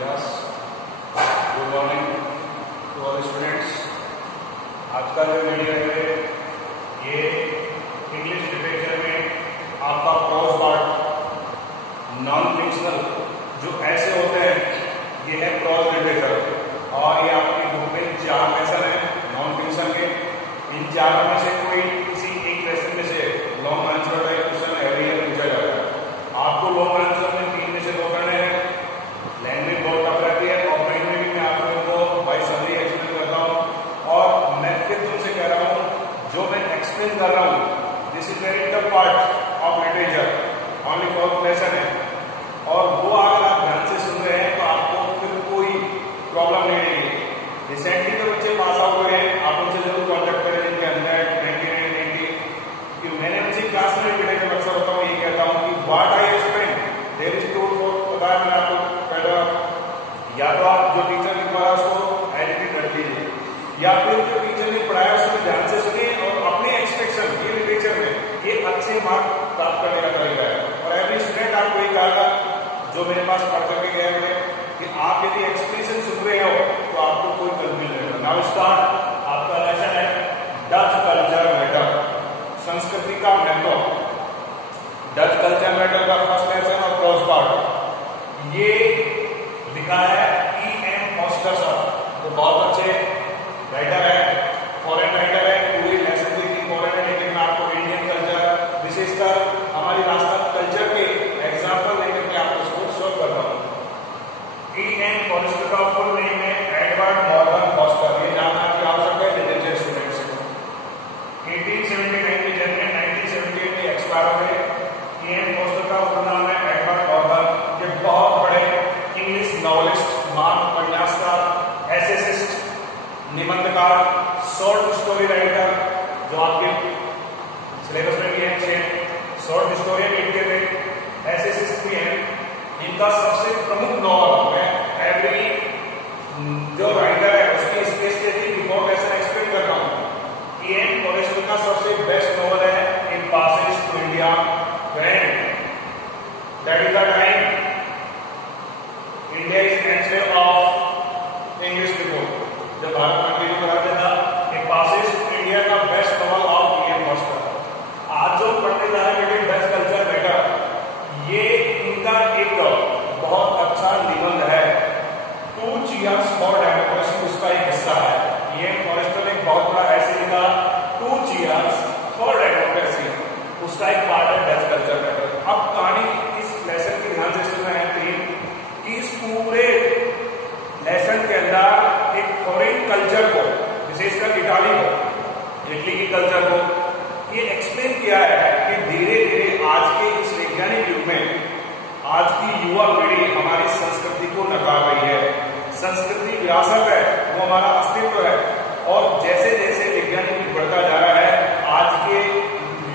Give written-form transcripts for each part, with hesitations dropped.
Yes, good morning to all students. आज का जो वीडियो है ये इंग्लिश लिटरेचर में आपका प्रोज पार्ट नॉन फिक्शनल जो ऐसे होते हैं ये है प्रोज लिटरेचर। और ये आपकी बुक में 4 लेसन है नॉन फिक्शन के। इन 4 में से कोई किसी एक लेसन में से long answer type question every year पूछा जाता है। आपको लॉन्ग आंसर में 3 में से 2 करने हैं। लैंग्वेज बहुत टफ रहती है। ऑफलाइन में भी मैं आप लोगों को बाई समरी एक्सप्लेन करता हूँ और मैं फिर तुमसे कह रहा हूँ जो मैं एक्सप्लेन कर रहा हूँ this is very tough part of literature only for lesson है। और वो अगर आप ध्यान से सुन रहे हैं तो आपको फिर कोई प्रॉब्लम नहीं रहेगी। रिसेंटली जो बच्चे पास आउट हुए हैं आप उनसे जरूर कॉन्टेक्ट करें जिनके अंदर 99 कि मैंने उनसे क्लास में लिटरेचर अक्सर होता हूँ ये कहता हूँ कि what I explain there is to for पता है। मैंने आपको या तो आप जो टीचर ने पढ़ाया उसको एडिट कर लीजिए या फिर जो टीचर ने पढ़ाया उसको ध्यान से सुनिए और अपने एक्सपेक्शन ये लिटरेचर में ये अच्छे मार्क प्राप्त करने का तरीका है। और एवरी स्टूडेंट आपको ये कहा जो मेरे पास पढ़ करके गए हुए कि आप यदि एक्सप्रेशन सुन रहे हो तो आपको कोई कंफ्यूजन नहीं होगा। नाउ स्टार्ट आपका लेसन है डच कल्चर मैटर, संस्कृति का महत्व। डच कल्चर मैटर का फर्स्ट लेसन और क्लोज पार्ट ये लिखा है E.M. फॉस्टर साहब तो बहुत अच्छे राइटर है, फॉरेन राइटर है। पूरी लेसन देखी फॉरेन है लेकिन मैं आपको इंडियन कल्चर विशेषकर हमारी राष्ट्रीय कल्चर के एग्जाम्पल देकर के आपको उसको शो करता हूँ। E.M. फॉस्टर का फुल नेम है एडवर्ड मॉर्गन फॉस्टर। ये जानना की आवश्यक है लिटरेचर स्टूडेंट्स को। 1879 के जन्म में 1978 में एक्सपायर हो गए। E.M. फॉस्टर का फुल नाम है एडवर्ड मॉर्गन। ये बहुत बड़े इंग्लिश नॉवेलिस्ट, महान उपन्यासकार, एसेसिस्ट, निबंधकार, शॉर्ट स्टोरी राइटर जो आपके सिलेबस में भी है। शॉर्ट स्टोरी लिखते थे, एसेसिस्ट भी हैं। इनका सबसे प्रमुख नॉवल है एवरी जो राइटर है उसकी स्पेस देती बिफोर लेसन एक्सप्लेन कर रहा हूँ। E.M. फॉरेस्टर का सबसे बेस्ट नॉवल है in passage to India when that is the time India is enslaved of English people. जब भारत में अंग्रेजों का राज्य था एक पासेज टू इंडिया का best novel of E.M. Forster. आज जो पढ़ने जा रहे हैं डच कल्चर मैटर ये इनका एक बहुत अच्छा निबंध है। 2 चीयर्स फॉर डेमोक्रेसी उसका एक हिस्सा है। E.M. फॉरेस्टर ने एक बहुत बड़ा ऐसे लिखा 2 चीयर्स फॉर डेमोक्रेसी उसका एक पार्ट है डच कल्चर मैटर। अब कहानी इस लेसन की ध्यान से सुन रहे हैं कि इस पूरे लेसन के अंदर एक फॉरेन कल्चर को विशेषकर इटाली को इटली की कल्चर को ये एक्सप्लेन किया है कि धीरे धीरे आज के इस वैज्ञानिक युग में आज की युवा पीढ़ी हमारी संस्कृति को नकार रही है। संस्कृति विरासत है, वो हमारा अस्तित्व है। और जैसे जैसे वैज्ञानिक युग बढ़ता जा रहा है आज के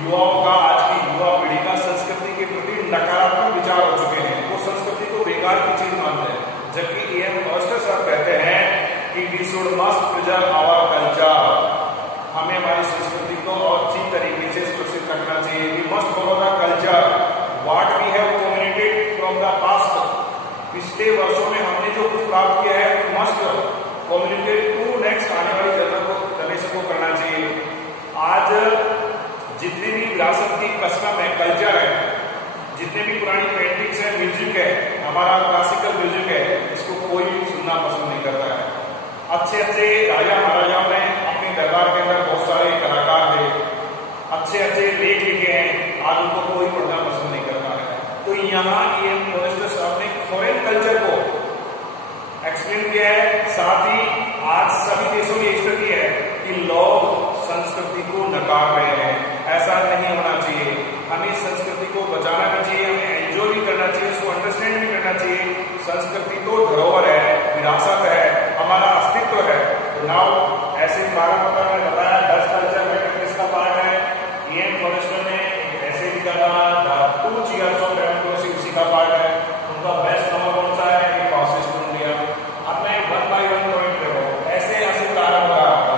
युवाओं का, आज की युवा पीढ़ी का संस्कृति के प्रति नकारात्मक विचार हो चुके हैं। वो संस्कृति को बेकार की चीज मानते हैं। जबकि E.M. फॉस्टर साहब कहते हैं कि we should must preserve our culture, हमें हमारी संस्कृति को अच्छी तरीके से सुरक्षित रखना चाहिए। We must follow the culture what we have communicated from the past. पिछले वर्षों में हमने जो कुछ प्राप्त किया है we must communicate to next आने वाली जनरेशन को करना चाहिए। आज जितनी भी विरासत की कसम है, कल्चर है, जितने भी पुरानी पेंटिंग्स है, म्यूजिक है, हमारा क्लासिकल म्यूजिक है, इसको कोई भी सुनना पसंद नहीं करता है। अच्छे अच्छे राजा महाराजाओं ने अपने दरबार के अंदर बहुत सारे कलाकार थे, अच्छे अच्छे लेख लिखे हैं, आज उनको कोई पढ़ना पसंद नहीं करता है। तो यहाँ E.M. फॉरेस्टर साहब ने फॉरेन कल्चर को एक्सप्लेन किया है। साथ ही आज सभी देशों की स्थिति है कि लोग संस्कृति को नकार रहे हैं। ऐसा नहीं होना चाहिए। हमें संस्कृति को बचाना भी चाहिए, हमें एंजॉय भी करना चाहिए, उसको अंडरस्टैंड भी करना चाहिए। संस्कृति तो धरोहर है, विरासत है, हमारा अस्तित्व है। तो नाउ ऐसे प्रारंभ होता है बताया डच कल्चर मैटर किसका पार्ट है। E.M. फॉरेस्टर ने ऐसे लिखा था 2 चीयर्स फॉर डेमोक्रेसी उसी का पार्ट है। उनका बेस्ट नंबर कौन सा है ये पासेज टू इंडिया। अपना 1 बाय 1 पॉइंट देखो ऐसे ऐसे प्रारंभ हो रहा है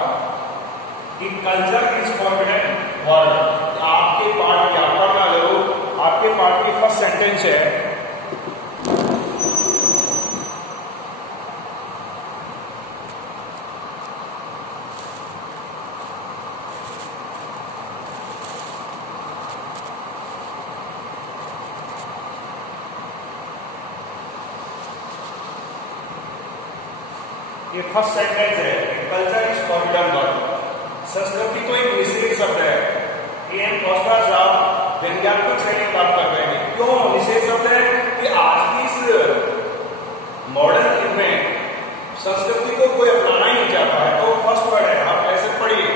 कि कल्चर इज कॉन्फिडेंट वर्ड। आपके पार्ट क्या पढ़ना जरूर। आपके पार्ट की फर्स्ट सेंटेंस है ये फर्स्ट सेंटेंस है, कल्चर इज फॉरबिडन वर्ड। संस्कृति तो एक निषेध शब्द है। एम कोस्टा साहब व्यंग्यात्मक शैली में बात कर रहे हैं। क्यों निषेध शब्द है? कि आज की इस मॉडर्न युग में संस्कृति को कोई अपनाना ही नहीं चाहता है। तो फर्स्ट वर्ड है, आप लेसन पढ़िए,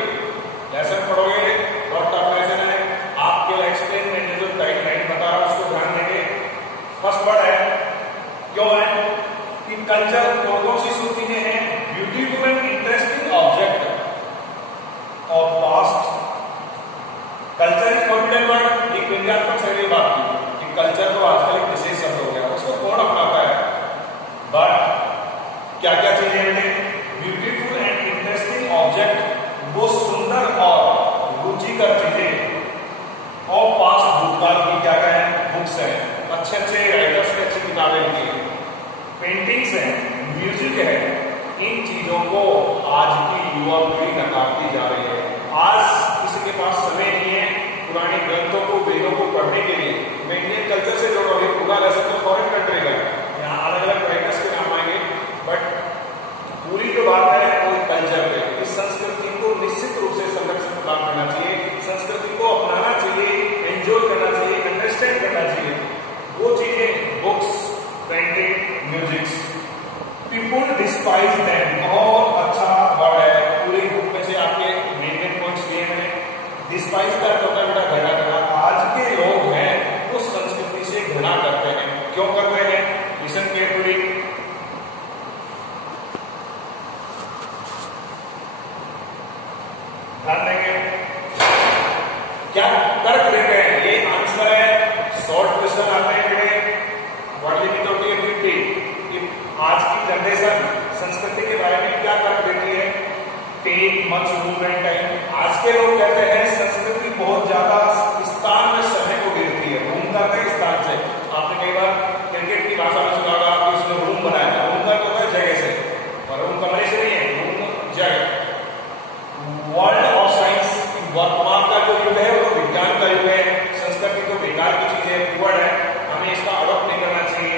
लेसन पढ़ोगे और टफ लेसन है, आपके एक्सप्लेन में जो गाइडलाइन बता रहा हूं उसको ध्यान देंगे। फर्स्ट वर्ड है, क्यों है कि कल्चर कौन सी सूची में है? Beautiful and interesting object of past. Culture is forbidden word, एक व्यंग्यात्मक शैली बात की कि कल्चर तो आजकल एक विशेष शब्द हो गया, उसको कौन अपनाता है? बट क्या क्या चीजें बेटे? ब्यूटीफुल एंड इंटरेस्टिंग ऑब्जेक्ट, वो सुंदर और रुचिकर चीजें, और पास्ट भूतकाल की क्या क्या है? बुक्स है, अच्छे अच्छे राइटर्स की अच्छी किताबें लिखी है, पेंटिंग्स है, म्यूजिक है। इन चीजों को आज की युवा पीढ़ी नकारती जा रही है। आज किसी के पास समय नहीं है पुराने ग्रंथों को, वेदों को पढ़ने के लिए। मैं इंडियन कल्चर से जोड़ा हूं, पूरा लेसन तो फॉरेन कंट्री का, यहाँ अलग अलग राइटर्स के नाम आएंगे, बट पूरी जो बात है वो कल्चर पे। इस संस्कृति को निश्चित रूप से संरक्षण प्रदान करना चाहिए, संस्कृति को अपनाना चाहिए, एंजॉय करना चाहिए, अंडरस्टैंड करना चाहिए। वो चीजें books, painting, music, people despise them, बहुत अच्छा वर्ड है। पूरी बुक में से आपके मेन पॉइंट्स लिए मैंने। डिस्पाइज का तो बेटा घृणा करना। आज के लोग हैं वो संस्कृति से घृणा करते हैं। क्यों करते हैं? Listen carefully. ध्यान देंगे, क्या तर्क देते हैं? ये आंसर है, शॉर्ट क्वेश्चन आते हैं बेटे, वर्ड लिमिट होती है 50। आज की जनरेशन संस्कृति के बारे में क्या तर्क देती है? Take much movement time. आज के लोग कहते हैं संस्कृति बहुत ज्यादा स्थान में समय को गिरती है, रूम करते हैं स्थान से। आपने कई बार क्रिकेट की भाषा में सुना होगा कि उसने रूम बनाया। रूम का तो है जगह से, और रूम कमरे से नहीं है, रूम जगह। वर्ल्ड ऑफ साइंस, वर्तमान का जो युग है वो विज्ञान का युग है। संस्कृति तो बेकार की चीज है, वर्ड है, हमें इसका अडॉप्ट नहीं करना चाहिए।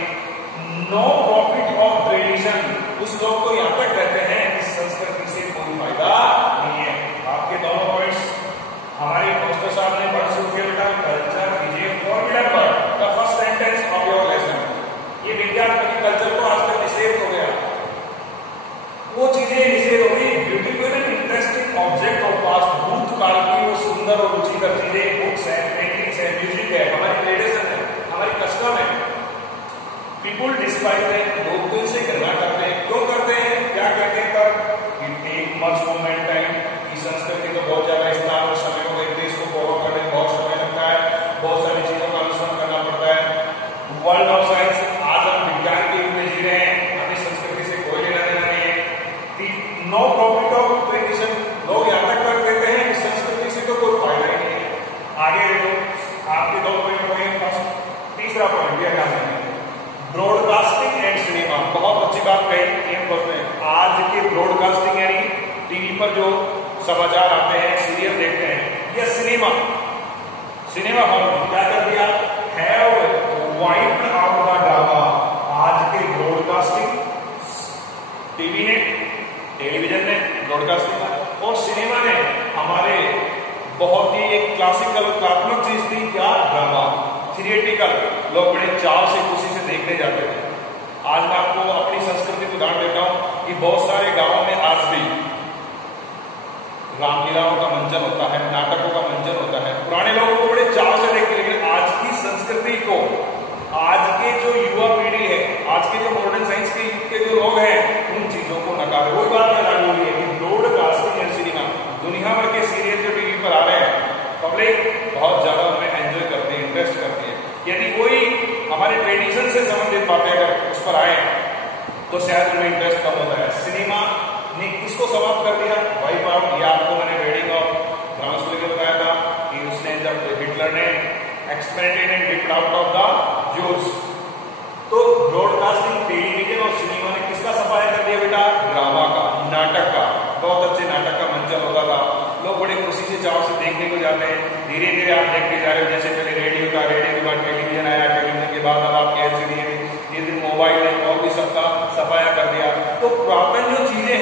नो प्रॉफिट ऑफ ट्रेडिशन, उस लोग को यहाँ तक कहते हैं कि संस्कृति से कोई फायदा नहीं है। आपके दोनों पॉइंट्स हमारे मास्टर साहब ने पढ़ शुरू किया बेटा। Culture is a forbidden word, the first sentence of your lesson. ये विज्ञान की कल्चर को आजकल निषेध हो गया, वो चीजें निषेध हो गई। Beautiful and interesting object of past, भूतकाल की वो सुंदर और रुचिकर चीजें, बुक्स है, पेंटिंग्स है, म्यूजिक है, हमारी ट्रेडिशन है, हमारी कस्टम है। पीपुल डिस्पाइज है, लोग तो इसे घृणा करते हैं। क्यों करते हैं? क्या कहते हैं? तब टेक मच मूवमेंट टाइम, की संस्कृति को बहुत ज्यादा स्थान और समय को देखते, इसको फॉलो करने में बहुत समय लगता है, बहुत सारी चीजों का अनुसरण करना पड़ता है। वर्ल्ड ऑफ साइंस, आज हम विज्ञान के युग में जी रहे हैं, हमें संस्कृति से कोई लेना देना नहीं है। नो प्रॉफिट ऑफ ट्रेडिशन, लोग यहाँ तक कर देते हैं कि संस्कृति से तो कोई फायदा ही नहीं है। आगे देखो, आपके 2 पॉइंट हो गए। फर्स्ट, तीसरा पॉइंट दिया जाता है ब्रॉडकास्टिंग एंड सिनेमा। बहुत अच्छी बात कही में। आज के ब्रॉडकास्टिंग यानी टीवी पर जो समाचार आते हैं, सीरियल देखते हैं, या सिनेमा हॉल में क्या कर दिया? Have wiped out the drama. आज के ब्रॉडकास्टिंग, टीवी ने, टेलीविजन ने ब्रॉडकास्टिंग और सिनेमा ने हमारे बहुत ही एक क्लासिकल कलात्मक चीज थी क्या? Drama, theatrical. लोग बड़े चाव से, खुशी से देखने जाते थे। आज मैं आपको अपनी संस्कृति को उदाहरण देता हूं कि बहुत सारे गांवों में आज भी रामलीलाओं का मंचन होता है, नाटकों का मंचन होता है। पुराने लोगों को बड़े चाव से देखते, लेकिन आज की संस्कृति को आज के जो युवा पीढ़ी है, आज के जो मॉडर्न साइंस के जो लोग हैं, उन चीजों को नकार। वही बात मैं लागू हुई है कि ब्रॉडकास्टिंग एंड सिनेमा, दुनिया भर के सीरियल जो टीवी पर आ रहे हैं, पब्लिक बहुत ज्यादा उनमें एंजॉय करती है, इंटरेस्ट करती है। यदि कोई हमारे ट्रेडिशन से संबंधित बातें अगर उस पर आए तो शायद उनमें इंटरेस्ट कम होता है। सिनेमा ने इसको समाप्त कर दिया, वाइप आउट। ये आपको मैंने वेडिंग ऑफ ब्राउन्सविल में बताया था कि उसने जब हिटलर ने experimented and ripped out of the Jews, तो ब्रॉडकास्टिंग, टेलीविजन और सिनेमा ने किसका सफाया कर दिया बेटा? ड्रामा का, नाटक का। बहुत अच्छे नाटक का मंचन होता था, लोग बड़े खुशी से चाव से देखने को जाते हैं। धीरे धीरे आप देखते जा रहे हो, जैसे पहले रेडियो था, रेडियो के बाद टेलीविजन आया, टेलीविजन के बाद अब आपके LCD, धीरे धीरे मोबाइल ने और भी सबका सफाया कर दिया। तो पुरातन जो चीजें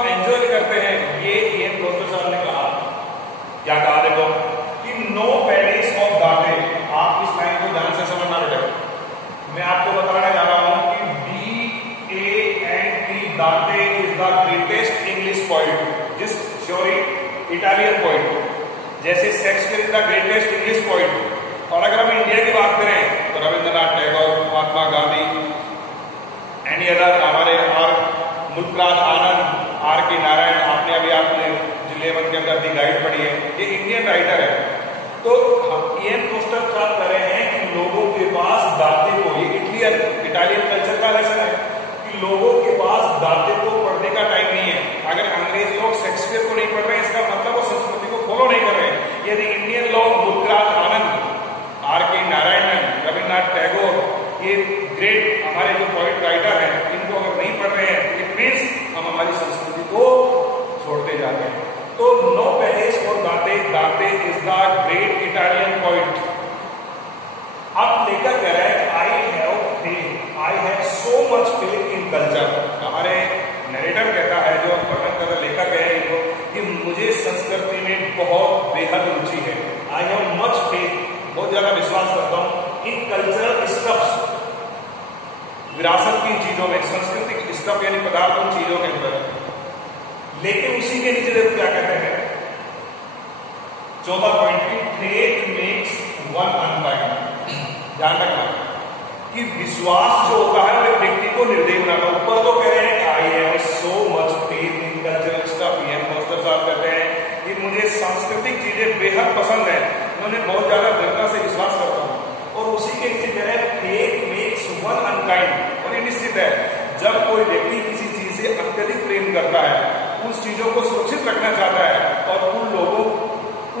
आप एंजॉय करते हैं। ये प्रोफेसर ने कहा, क्या कहा देखो कि नो पेरिस ऑफ दाते। आप इस लाइन को ध्यान से समझना बेटे। मैं आपको बताने जा रहा हूं कि DANT दाते is the greatest English poet, जिस सॉरी इटालियन पोएट, जैसे Shakespeare is the greatest English poet. और अगर हम इंडिया की बात करें तो रविंद्रनाथ टैगोर, महात्मा गांधी, एनी अदर, हमारे आर मुल्कराज आनंद, RK नारायण, आपने अभी आपने जिलेवन के अंदर दी गाइड पढ़ी है, ये इंडियन राइटर है। तो इयन फोस्टर बात कर रहे हैं कि लोगों के पास दाते को, ये इटालियन कल्चर का लेसन है कि लोगों के पास दाते को पढ़ने का टाइम नहीं है। अगर अंग्रेज लोग शेक्सपियर को नहीं पढ़ रहे हैं, इसका मतलब वो संस्कृति को फॉलो नहीं कर रहे हैं। यदि इंडियन लोग मुल्कराज आनंद, RK नारायणन, रविन्द्रनाथ टैगोर, ये ग्रेट हमारे जो पोइट राइटर हैं, इनको अगर नहीं पढ़ रहे हैं, इट मीन्स हम हमारी संस्कृति को छोड़ते जाते हैं। तो नो पेरिस और दाते, दाते is the great Italian poet. अब लेकर कह रहे हैं I have faith, I have so much faith in culture. हमारे नरेटर कहता है, जो वर्णन कर रहे लेखक है इनको, कि मुझे संस्कृति में बहुत बेहद रुचि है। आई हैव मच फेथ, बहुत ज्यादा विश्वास करता हूं इन कल्चरल स्टफ्स, विरासत की चीजों में, सांस्कृतिक स्टफ यानी पदार्थ, उन चीजों के अंदर। लेकिन उसी के नीचे देखो क्या कहते हैं, 14 पॉइंट की फेथ मेक्स वन अनकाइंड। ध्यान रखना कि विश्वास जो होता है वो एक व्यक्ति को निर्दयी बनाता है। ऊपर तो कह रहे हैं I have so much faith in cultural stuff, ये मास्टर साहब कहते हैं कि मुझे सांस्कृतिक चीजें बेहद पसंद है, उन्होंने बहुत ज्यादा दृढ़ता से विश्वास करता हूं। और उसी के नीचे कह रहे हैं फेथ मेक्स वन अनकाइंड। और ये निश्चित है, जब कोई व्यक्ति किसी चीज से अत्यधिक प्रेम करता है, उस चीजों को सुरक्षित रखना चाहता है और उन लोगों,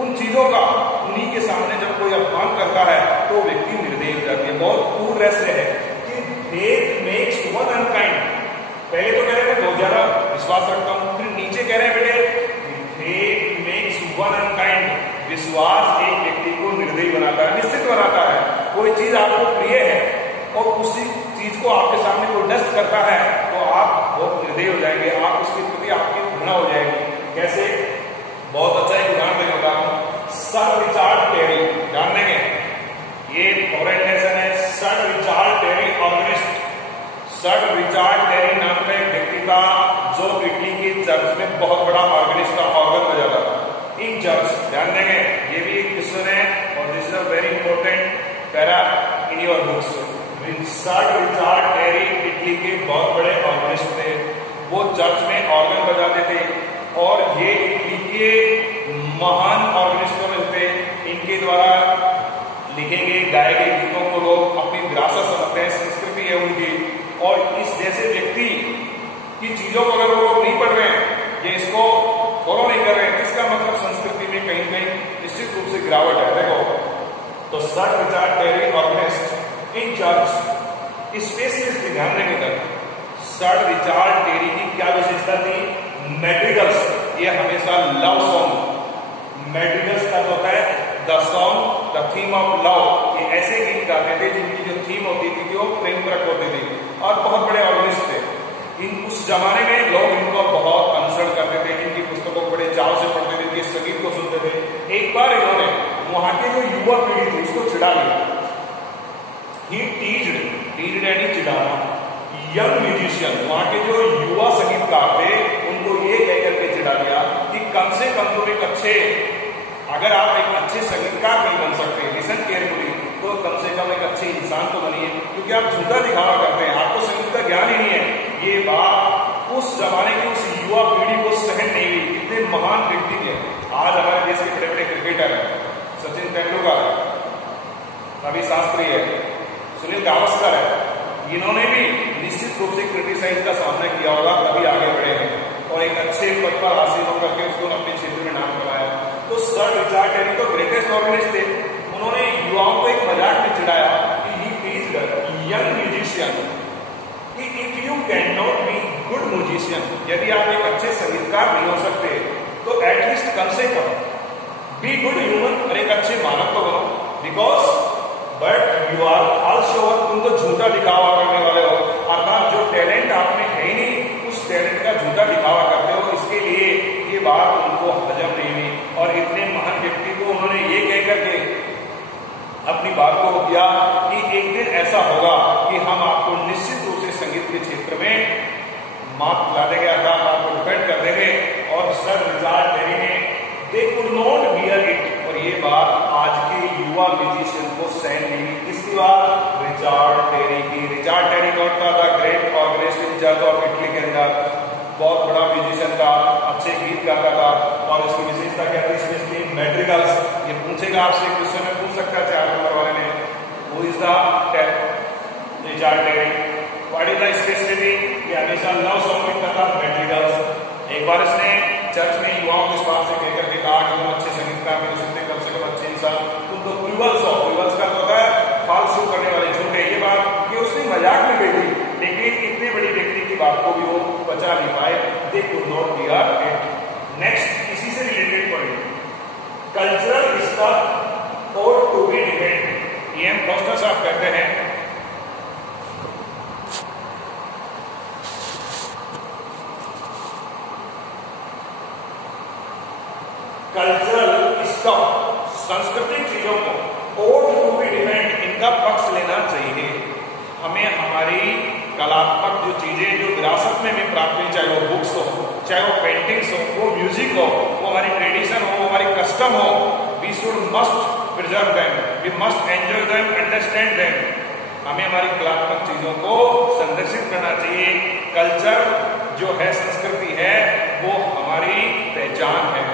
उन चीजों का उन्हीं के सामने जब कोई अपमान करता है तो व्यक्ति निर्दयी हो जाती है। बहुत पूर्ण रहस्य है कि फेथ मेक्स वन अनकाइंड। पहले तो कह रहे हैं बहुत ज्यादा विश्वास रखता हूं, फिर नीचे कह रहे हैं बेटे फेथ मेक्स वन अनकाइंड। विश्वास एक व्यक्ति को निर्दयी बनाता है, निश्चित बनाता है। कोई चीज आपको प्रिय है और उसी चीज को आपके सामने कोई नष्ट करता है तो आप बहुत निर्दयी हो जाएंगे, आप उसके प्रति आपकी घृणा हो जाएगी। कैसे? बहुत अच्छा एक उदाहरण देने वाला हूं, सर रिचार्ड टेरी, जान लेंगे, ये फॉरेन नेशन है, sir Richard Terry organist. Sir Richard टेरी नाम का एक व्यक्ति था जो इटली के चर्च में बहुत बड़ा ऑर्गेनिस्ट का ऑर्गन बजाता था इन चर्च। ध्यान देंगे, ये भी एक क्वेश्चन है और this is a very important para in your books. Sir Richard Terry Italy के बहुत बड़े ऑर्गेनिस्ट थे, वो चर्च में ऑर्गन बजाते थे और ये इटली के महान ऑर्गेनिस्टों में थे। इनके द्वारा लिखे गए गाए गए गीतों को लोग अपनी विरासत समझते हैं, संस्कृति है उनकी। और इस जैसे व्यक्ति की चीजों को अगर वो लोग नहीं पढ़ रहे हैं, ये इसको फॉलो नहीं कर रहे हैं, इसका मतलब संस्कृति में कहीं कहीं निश्चित रूप से गिरावट है। देखो, तो sir Richard Terry organist in church, specialist ध्यान देने का। सर रिचार्ड टेरी की क्या विशेषता थी? मैड्रिगल्स, ये हमेशा लव सॉन्ग, मैड्रिगल्स का होता है the song the theme of love, ये ऐसे गीत गाते थे जिनकी जो थीम होती थी कि वो प्रेम परक होती थी और बहुत बड़े ऑर्गेनिस्ट थे। इन उस जमाने में लोग इनको बहुत अनुसरण करते थे, इनकी पुस्तकों को बड़े चाव से पढ़ते थे, इनके संगीत को सुनते थे। एक बार इन्होंने वहां के जो युवा पीढ़ी थी उसको चिढ़ा लिया। ही टीज्ड यानी चिढ़ाना, यंग म्यूजिशियन, वहां के जो युवा संगीतकार थे उनको ये कहकर के चिढ़ा दिया कि कम से कम तुम एक अच्छे, अगर आप एक अच्छे संगीतकार नहीं बन सकते, लिसन केयरफुली, तो कम से कम एक अच्छे इंसान तो बनिए, क्योंकि आप झूठा दिखावा करते हैं, आपको संगीत का ज्ञान ही नहीं है। ये बात उस जमाने की उस युवा पीढ़ी को सहन नहीं हुई। इतने महान व्यक्ति थे, आज हमारे देश के बड़े बड़े क्रिकेटर हैं, सचिन तेंदुलकर है, रवि शास्त्री है, सुनील गावस्कर है, इन्होंने भी निश्चित रूप से क्रिटिसाइज का सामना किया होगा, तभी आगे बढ़े हैं और एक अच्छे पद पर हासिल होकर के उसको अपने क्षेत्र में नाम बनाया। तो सर रिचार्ड टेरी तो ग्रेटेस्ट ऑर्गेनिस्ट थे, उन्होंने युवाओं को एक मजाक में चिढ़ाया कि ही टीज्ड यंग म्यूजिशियन कि if you can not be good musician, यदि आप एक अच्छे संगीतकार नहीं हो सकते तो एटलीस्ट कम से कम बी गुड ह्यूमन, और एक अच्छे मानव तो बनो, because but you are false shower, तुम तो झूठा दिखावा करने वाले हो, अर्थात जो टैलेंट आप में है ही नहीं उस टैलेंट का झूठा दिखावा करते हो, अपनी बात को किया कि एक दिन ऐसा होगा कि हम आपको निश्चित रूप से संगीत के क्षेत्र में मात ला देंगे, अर्थात आपको डिफेंड कर देंगे। और सर रिचार्ड टेरी ने they could not bear it, और ये बात आज के युवा म्यूजिशियन को सहन नहीं हुई। किसकी बात? रिचार्ड टेरी की। रिचार्ड टेरी कौन था? The great organist in charge of Italy के अंदर, बहुत बड़ा म्यूजिशियन था, अच्छे गीत गाता था। और इसकी विशेषता क्या थी? स्पेशली मैड्रिगल्स। ये पूछेगा आपसे, क्वेश्चन में पूछ सकता है 4 नंबर वाले ने, who is the Richard Terry, what is the speciality? ये हमेशा लव सॉन्ग लिखता था, मैड्रिगल्स। एक बार इसने चर्च में युवाओं के पास से कहकर के कहा कि तुम अच्छे संगीतकार नहीं हो सकते, कम से कम अच्छे इंसान, तुम तो क्रूवल्स हो। क्रूवल्स का होता है फालतू करने वाले, झूठे। ये बात कि उसने मजाक में कही थी, लेकिन इतने बड़ी व्यक्ति की बात को भी वो बचा नहीं पाए। They could not bear it. Next इसी से रिलेटेड पॉइंट, कल्चरल स्टफ और टू बी डिफेंड। ये हम फॉस्टर साहब कहते हैं, कल्चरल स्टफ, सांस्कृतिक चीजों को और टू बी डिफेंड, इनका पक्ष लेना चाहिए। हमें हमारी कलात्मक जो चीजें जो विरासत में हमें प्राप्त हुई, चाहे वो बुक्स हो, चाहे वो पेंटिंग्स हो, वो म्यूजिक हो, वो हमारी ट्रेडिशन हो, वो हमारी कस्टम हो, we should must preserve them, we must enjoy them, understand them. हमें हमारी कलात्मक चीजों को संरक्षित करना चाहिए। कल्चर जो है, संस्कृति है, वो हमारी पहचान है,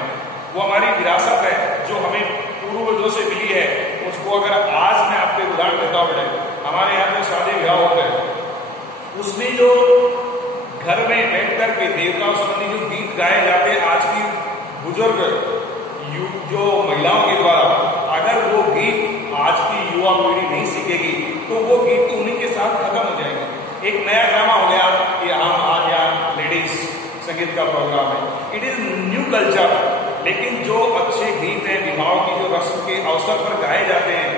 वो हमारी विरासत है, जो हमें पूर्वजों से मिली है। उसको अगर आज मैं आपको उदाहरण देता हूँ, बेटे हमारे यहाँ जो शादी विवाह होते हैं, उसमें जो घर में बैठ कर के देवताओं संबंधी जो गीत गाए जाते हैं, आज की बुजुर्ग जो महिलाओं के द्वारा, अगर वो गीत आज की युवा पीढ़ी नहीं सीखेगी तो वो गीत उन्हीं के साथ खत्म हो जाएंगे। एक नया ड्रामा हो गया कि हम आज यहाँ लेडीज संगीत का प्रोग्राम है, इट इज न्यू कल्चर। लेकिन जो अच्छे गीत हैं, विवाह की जो रस्म के अवसर पर गाए जाते हैं,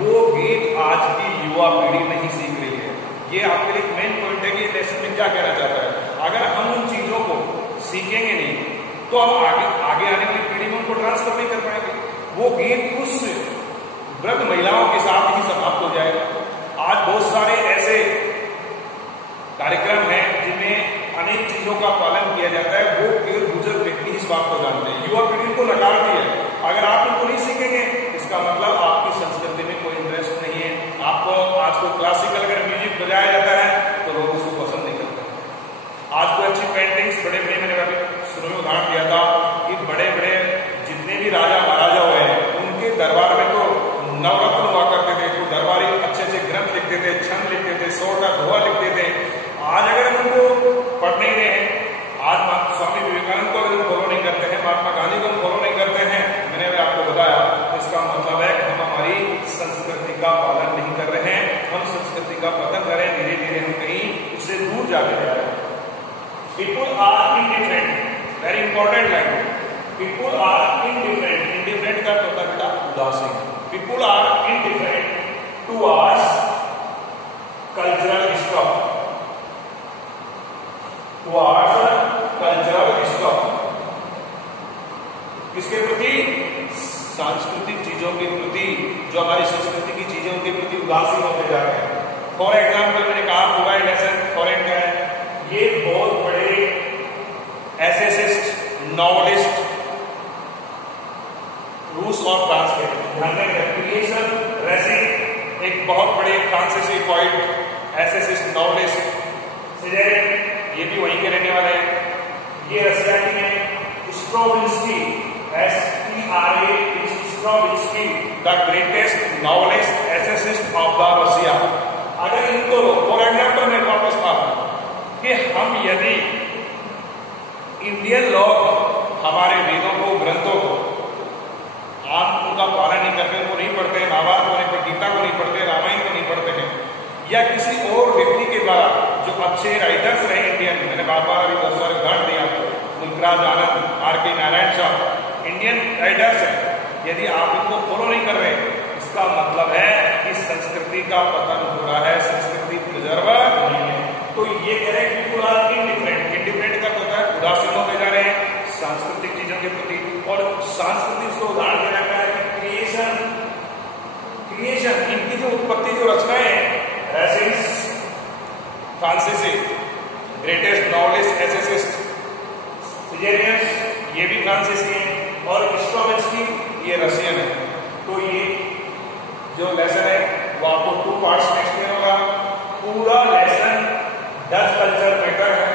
वो गीत आज की युवा पीढ़ी नहीं सीख रही है। ये आपके लिए मेन पॉइंट है कि लेसन में क्या कहना चाहता है। अगर हम उन चीजों को सीखेंगे नहीं तो हम आगे आने वाली पीढ़ी में उनको ट्रांसफर नहीं कर पाएंगे। वो गीत उस वृद्ध महिलाओं के साथ ही समाप्त हो जाएगा। आज बहुत सारे ऐसे कार्यक्रम हैं जिनमें अनेक चीजों का पालन किया जाता है, वो केवल बुजुर्ग व्यक्ति इस बात को जानते हैं, युवा पीढ़ी को नकारती है। अगर आप इनको नहीं सीखेंगे, इसका मतलब आपकी संस्कृति में कोई इंटरेस्ट नहीं है। आपको आज को क्लासिकल अगर म्यूजिक बजाया जाता है तो लोग उसको पसंद नहीं करते। आज को अच्छी पेंटिंग्स, बड़े बड़े, मैंने अभी शुरू में उदाहरण दिया था कि बड़े बड़े जितने भी राजा महाराजा हुए हैं, उनके दरबार में तो नवरत्न हुआ करते थे, तो दरबारी अच्छे अच्छे ग्रंथ लिखते थे, छंद लिखते थे, सोटा दोहा लिखते थे। आज अगर हम उनको पढ़ नहीं रहे हैं, आज स्वामी विवेकानंद को अगर हम फॉलो नहीं करते हैं, महात्मा गांधी को हम फॉलो नहीं करते हैं, मैंने अभी आपको बताया, इसका मतलब है कि हम हमारी संस्कृति का पालन नहीं कर रहे हैं, हम संस्कृति का पतन करें, धीरे धीरे हम कहीं उससे दूर जाते जा रहे हैं। People are indifferent, very important line, people are indifferent. Indifferent का होता है बेटा उदासीन। People are indifferent towards cultural stuff, cultural stuff, किसके प्रति? सांस्कृतिक चीजों के प्रति, जो हमारी संस्कृति की चीजों के प्रति उदासीन होते जा रहे हैं। फॉर एग्जाम्पल मैंने कहा पूरा लेसन फॉरेन का है, ये बहुत बड़े एसेसिस्ट, नॉवलिस्ट रूस और फ्रांस के, ध्यान रखें, क्रिएशन रेसिंग एक बहुत बड़े फ्रांसीसी पोइट, एसेसिस्ट, नॉवलिस्ट, ये भी वहीं के रहने वाले हैं। ये रशिया की है, Stravinsky, Stravinsky, the greatest novelist essayist of the Russia. अगर इनको फॉर एग्जाम्पल मैं वापस आता कि हम यदि इंडियन लोग हमारे वेदों को, ग्रंथों को, आप उनका पालन नहीं करते, उनको नहीं पढ़ते, महाभारत को नहीं पढ़ते, गीता को नहीं पढ़ते, रामायण को नहीं पढ़ते हैं, या किसी और व्यक्ति के द्वारा जो अच्छे राइटर्स रहे इंडियन, मैंने बार बार अभी बहुत सारे उदाहरण दिया, मुल्कराज आनंद, R.K. Narayan Shah, Indian writers हैं, यदि आप इनको फॉलो नहीं कर रहे, इसका मतलब है कि संस्कृति का पतन हो रहा है, संस्कृति प्रिजर्व नहीं है। तो ये कह रहे हैं पीपुल आर इनडिफरेंट। इनडिफरेंट का होता है उदासीन होते जा रहे हैं सांस्कृतिक चीजों के प्रति। और सांस्कृतिक से उदाहरण दिया जाता है कि क्रिएशन, इनकी जो उत्पत्ति, जो रचनाएं हैं, रेसिन्स फ्रांसीसी, ग्रेटेस्ट नॉवलिस्ट एसेसिस्ट, सिजेरियंस ये भी फ्रांसीसी है, और स्ट्राविंस्की ये रशियन है। तो ये जो लेसन है वो आपको 2 पार्ट्स में एक्सप्लेन होगा। पूरा लेसन डच कल्चर मैटर है,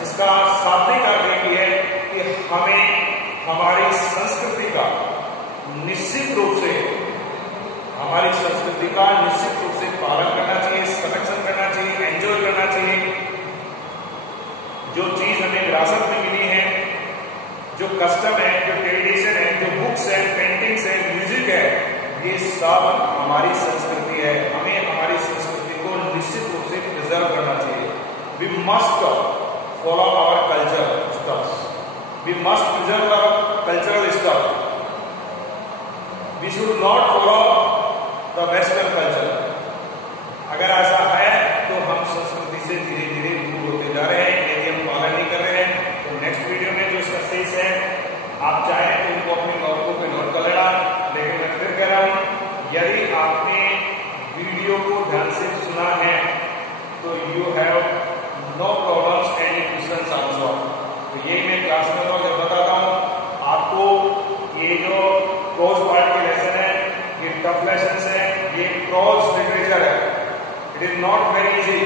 जिसका शाब्दिक अर्थ ये है कि हमें हमारी संस्कृति का निश्चित रूप से पालन करना चाहिए, संरक्षण करना चाहिए, एंजॉय करना चाहिए। जो चीज हमें विरासत में मिली है, जो कस्टम है, जो ट्रेडिशन है, जो बुक्स है, पेंटिंग्स है, म्यूजिक है, ये सब हमारी संस्कृति है। हमें हमारी संस्कृति को निश्चित रूप से प्रिजर्व करना चाहिए। We must follow our culture stuffs, we must preserve our cultural stuff, we should not follow the western culture. अगर ऐसा है तो हम संस्कृति से धीरे धीरे दूर होते जा रहे हैं, यदि हम पालन नहीं कर रहे हैं। तो नेक्स्ट वीडियो में जो इसका सेस है, आप चाहें तो उनको अपने नोटबुक पे नोट कर लेना। लेकिन मैं फिर कह रहा हूं, यदि आपने वीडियो को ध्यान से सुना है तो you have no problems any questions answer. तो ये मैं क्लास में जब बताता हूं आपको, ये जो प्रोज पार्ट के लेसन है, ये टफ लेसन है, ये प्रोज लिटरेचर है, it is not very easy.